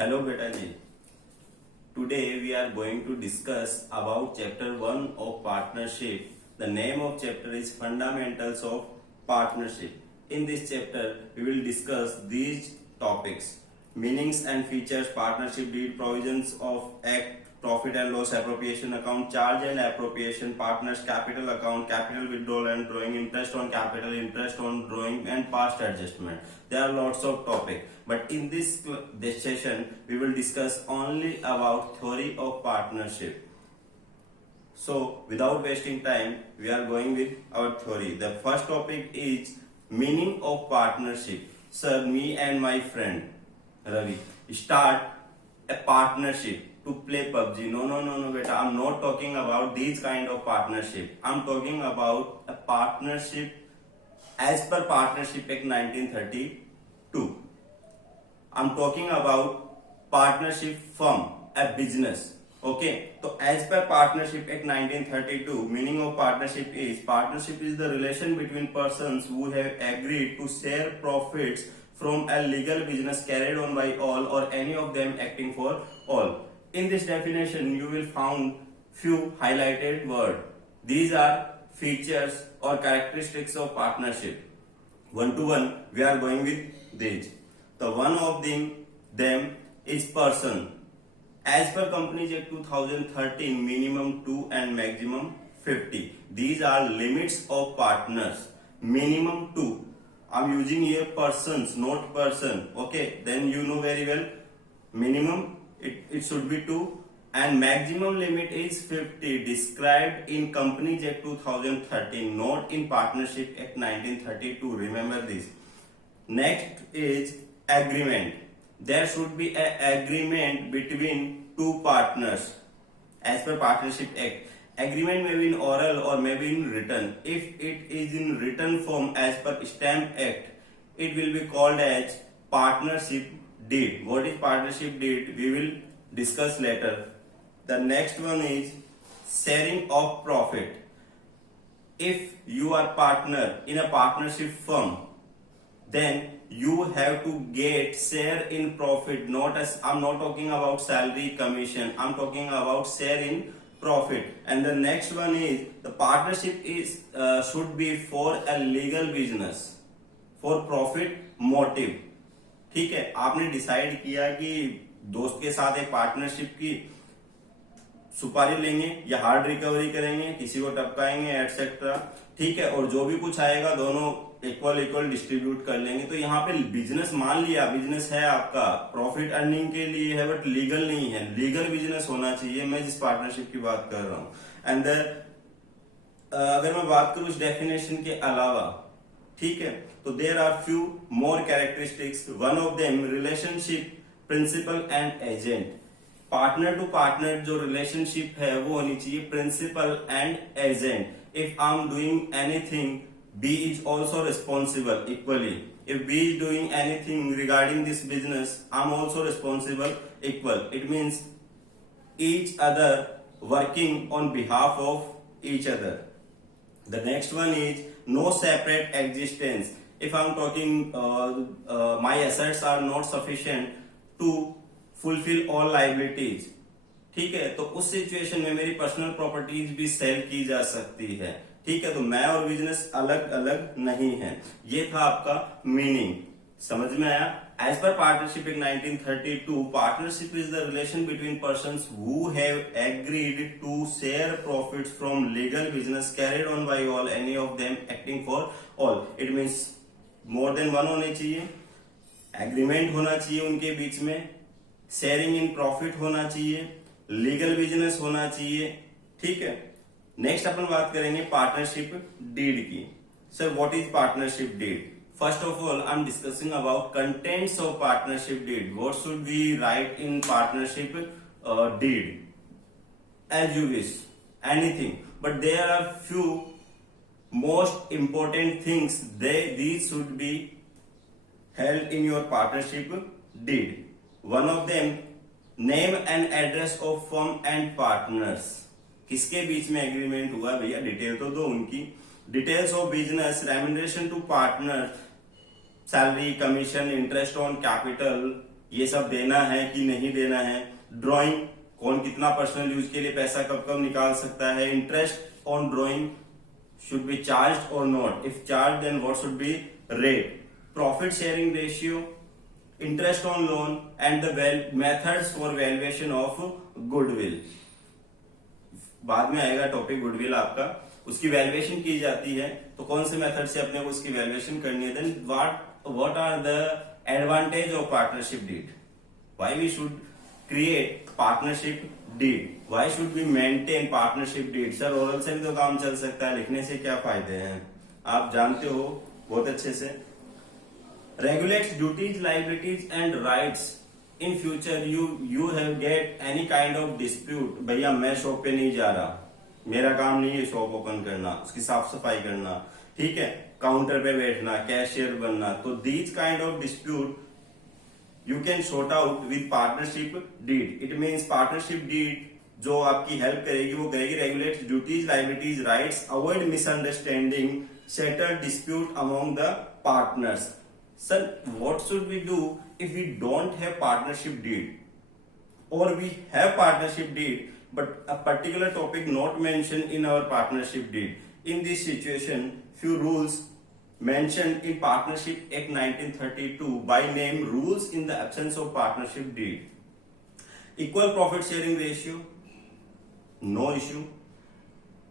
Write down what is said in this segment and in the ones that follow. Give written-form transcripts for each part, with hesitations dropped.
Hello beta ji. Today we are going to discuss about chapter 1 of partnership. The name of chapter is Fundamentals of Partnership. In this chapter we will discuss these topics: meanings and features, partnership deed, provisions of act, profit and loss appropriation account, charge and appropriation, partners capital account, capital withdrawal and drawing, interest on capital, interest on drawing, and past adjustment. There are lots of topics, but in this session we will discuss only about theory of partnership. So without wasting time, we are going with our theory. The first topic is meaning of partnership. Sir, me and my friend Ravi start a partnership to play PUBG. No, beta. I'm not talking about these kind of partnership. I'm talking about a partnership as per Partnership Act 1932. I'm talking about partnership firm, a business. Okay, so as per Partnership Act 1932, meaning of partnership is the relation between persons who have agreed to share profits from a legal business carried on by all or any of them acting for all. In this definition, you will find few highlighted words. These are features or characteristics of partnership. One to one, we are going with these. The one of them is person. As per Companies Act 2013, minimum 2 and maximum 50. These are limits of partners. Minimum 2. I'm using here persons, not person. Okay, then you know very well. Minimum it should be 2 and maximum limit is 50, described in Companies Act 2013, not in Partnership Act 1932. Remember this. Next is agreement. There should be an agreement between two partners. As per Partnership Act, agreement may be in oral or may be in written. If it is in written form as per Stamp Act, it will be called as partnership deed. What is partnership deed? We will discuss later. The next one is sharing of profit. If you are partner in a partnership firm, then you have to get share in profit. I'm not talking about salary, commission. I'm talking about share in profit. And the next one is the partnership should be for a legal business, for profit motive. ठीक है, आपने डिसाइड किया कि दोस्त के साथ एक पार्टनरशिप की सुपारी लेंगे या हार्ड रिकवरी करेंगे, किसी को टपकाएंगे एटसेट्रा. ठीक है, और जो भी कुछ आएगा दोनों इक्वल डिस्ट्रीब्यूट कर लेंगे. तो यहाँ पे बिजनेस मान लिया, बिजनेस है आपका, प्रॉफिट अर्निंग के लिए है, बट लीगल नहीं है. लीगल बिजनेस होना चाहिए. मैं जिस पार्टनरशिप की बात कर रहा हूँ. एंड अगर मैं बात करूँ इस डेफिनेशन के अलावा, ठीक है, तो there are few more characteristics. One of them relationship principal and agent. Partner to partner जो रिलेशनशिप है वो होनी चाहिए principal and agent. If I am doing anything, B is also responsible equally. If B is doing anything regarding this business, I'm also responsible equal. It means each other working on behalf of each other. The next one is no separate existence. If I'm talking my assets are not sufficient to fulfill all liabilities. ठीक है, तो उस सिचुएशन में मेरी personal properties भी सेल की जा सकती है. ठीक है, तो मैं और बिजनेस अलग अलग नहीं है. ये था आपका मीनिंग. समझ में आया? As per partnership in 1932, partnership is the relation between persons who have agreed to share profits from legal business carried on by all, any of them acting for all. It means more than one होने चाहिए, एग्रीमेंट होना चाहिए उनके बीच में, sharing in profit होना चाहिए, legal business होना चाहिए. ठीक है, नेक्स्ट अपन बात करेंगे पार्टनरशिप डीड की. Sir, what is partnership deed? First of all I am discussing about contents of partnership deed. What should we write in partnership deed? As you wish, anything, but there are few most important things. These should be held in your partnership deed. One of them, name and address of firm and partners. किसके बीच में एग्रीमेंट हुआ भैया? डिटेल तो दो उनकी. Details of business, remuneration to partner, salary, commission, interest on capital, ये सब देना है कि नहीं देना है। ड्राइंग, कौन कितना पर्सनल यूज के लिए पैसा कब कब निकाल सकता है। Interest on drawing should be charged or not, if charged then what should be rate, profit sharing ratio, interest on loan and the methods for valuation of goodwill। बाद में आएगा टॉपिक गुडविल आपका, उसकी वैल्यूएशन की जाती है तो कौन से मेथड से अपने को उसकी वैल्यूएशन करनी है। Then what are the advantage of partnership deed, why we should create partnership deed, why should be maintain partnership deed. Sir oral से भी तो काम चल सकता है, लिखने से क्या फायदे हैं आप जानते हो बहुत अच्छे से। Regulates duties, liabilities and rights in future you have get any kind of dispute. भैया मैं शॉप पे नहीं जा रहा, मेरा काम नहीं है शॉप ओपन करना, उसकी साफ सफाई करना, ठीक है, काउंटर पे बैठना, कैशियर बनना, तो these kind of dispute you can sort out with partnership deed। it means partnership deed जो आपकी हेल्प करेगी वो करेगी regulate duties, liabilities, rights, avoid misunderstanding, settle dispute among the partners. Sir what should we do if we don't have partnership deed और we have partnership deed but a particular topic not mention in our partnership deed. In this situation few rules mentioned in Partnership Act 1932 by name, rules in the absence of partnership deed। Equal profit sharing ratio, no issue।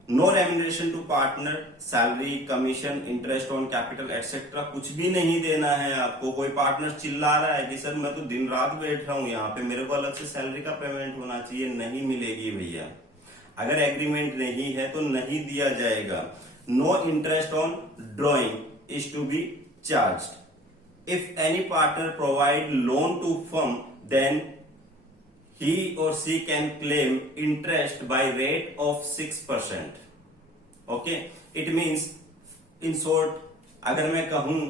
No remuneration to partner, salary, commission, interest on capital etc कुछ भी नहीं देना है आपको। कोई पार्टनर चिल्ला रहा है कि सर मैं तो दिन रात बैठ रहा हूं यहाँ पे, मेरे को अलग से सैलरी का पेमेंट होना चाहिए, नहीं मिलेगी भैया। अगर एग्रीमेंट नहीं है तो नहीं दिया जाएगा। No interest on drawing is to be charged। if any partner provide loan to firm then he or she can claim interest by rate of 6%। okay, it means in short अगर मैं कहूं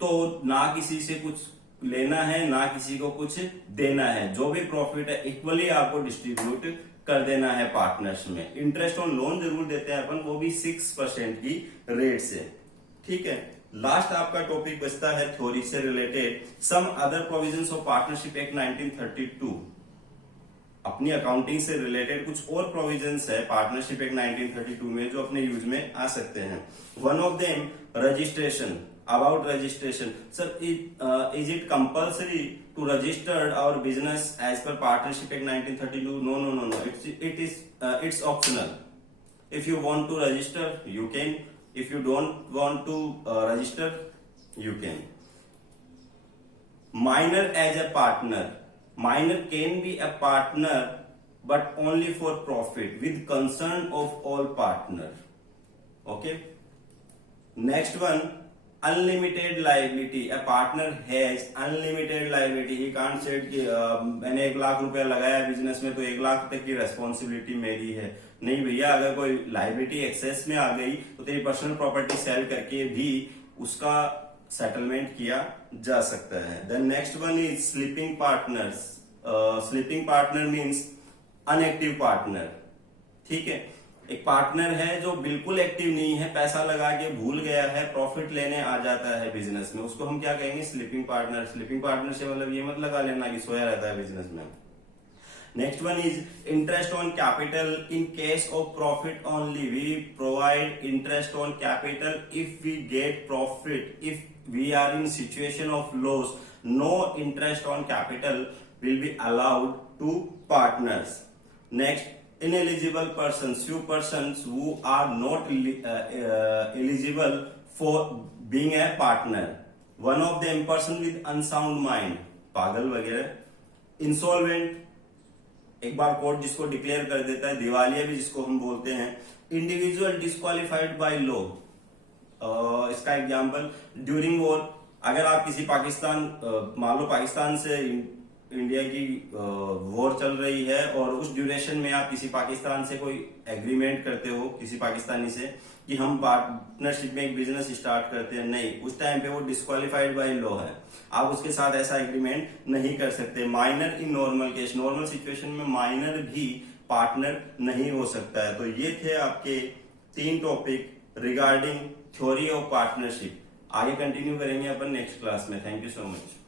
तो ना किसी से कुछ लेना है ना किसी को कुछ देना है, जो भी प्रॉफिट है इक्वली आपको डिस्ट्रीब्यूट कर देना है पार्टनर्स में। इंटरेस्ट ऑन लोन जरूर देते हैं अपन, वो भी 6% की रेट से, ठीक है। लास्ट आपका टॉपिक बचता है थ्योरी से related, some other provisions of partnership act 1932। अपनी अकाउंटिंग से रिलेटेड कुछ और प्रोविजंस है पार्टनरशिप एक्ट 1932 में जो अपने यूज में आ सकते हैं। One of them registration, about registration. Sir is it compulsory to register our business as per Partnership Act 1932? No, it's optional। if you want to register you can, if you don't want to register you can। minor as a partner, minor can be a partner but only for profit with consent of all partner। okay, next one, unlimited liability. A partner has unlimited liability, he can't said कि मैंने 1 लाख रुपया लगाया बिजनेस में तो 1 लाख तक की रेस्पॉन्सिबिलिटी मेरी है। नहीं भैया, अगर कोई लाइबिलिटी एक्सेस में आ गई तो तेरी पर्सनल प्रॉपर्टी सेल करके भी उसका सेटलमेंट किया जा सकता है। Then next one is sleeping partners. Sleeping partner means unactive partner, ठीक है। एक पार्टनर है जो बिल्कुल एक्टिव नहीं है, पैसा लगा के भूल गया है, प्रॉफिट लेने आ जाता है बिजनेस में, उसको हम क्या कहेंगे? Sleeping partner. स्लीपिंग पार्टनर से मतलब ये मत लगा लेना कि सोया रहता है बिजनेस में। Next one is interest on capital in case of profit only. We provide interest on capital if we get profit. If we are in situation of loss, no interest on capital will be allowed to partners. Next, ineligible persons, few persons who are not eligible for being a partner। one of them person with unsound mind, पागल वगैरह। insolvent, एक बार कोर्ट जिसको डिक्लेयर कर देता है, दिवालिया भी जिसको हम बोलते हैं। इंडिविजुअल डिस्क्वालिफाइड बाय लॉ, इसका एग्जांपल ड्यूरिंग वॉर, अगर आप किसी पाकिस्तान, मान लो पाकिस्तान से इंडिया की वॉर चल रही है और उस ड्यूरेशन में आप किसी पाकिस्तान से कोई एग्रीमेंट करते हो, किसी पाकिस्तानी से, कि हम पार्टनरशिप में एक बिजनेस स्टार्ट करते हैं, नहीं, उस टाइम पे वो डिस्क्वालिफाइड बाय लॉ है, आप उसके साथ ऐसा एग्रीमेंट नहीं कर सकते। Minor in normal case, normal situation में माइनर भी पार्टनर नहीं हो सकता है। तो ये थे आपके 3 topic regarding theory of partnership. आगे कंटिन्यू करेंगे अपन नेक्स्ट क्लास में। Thank you so much.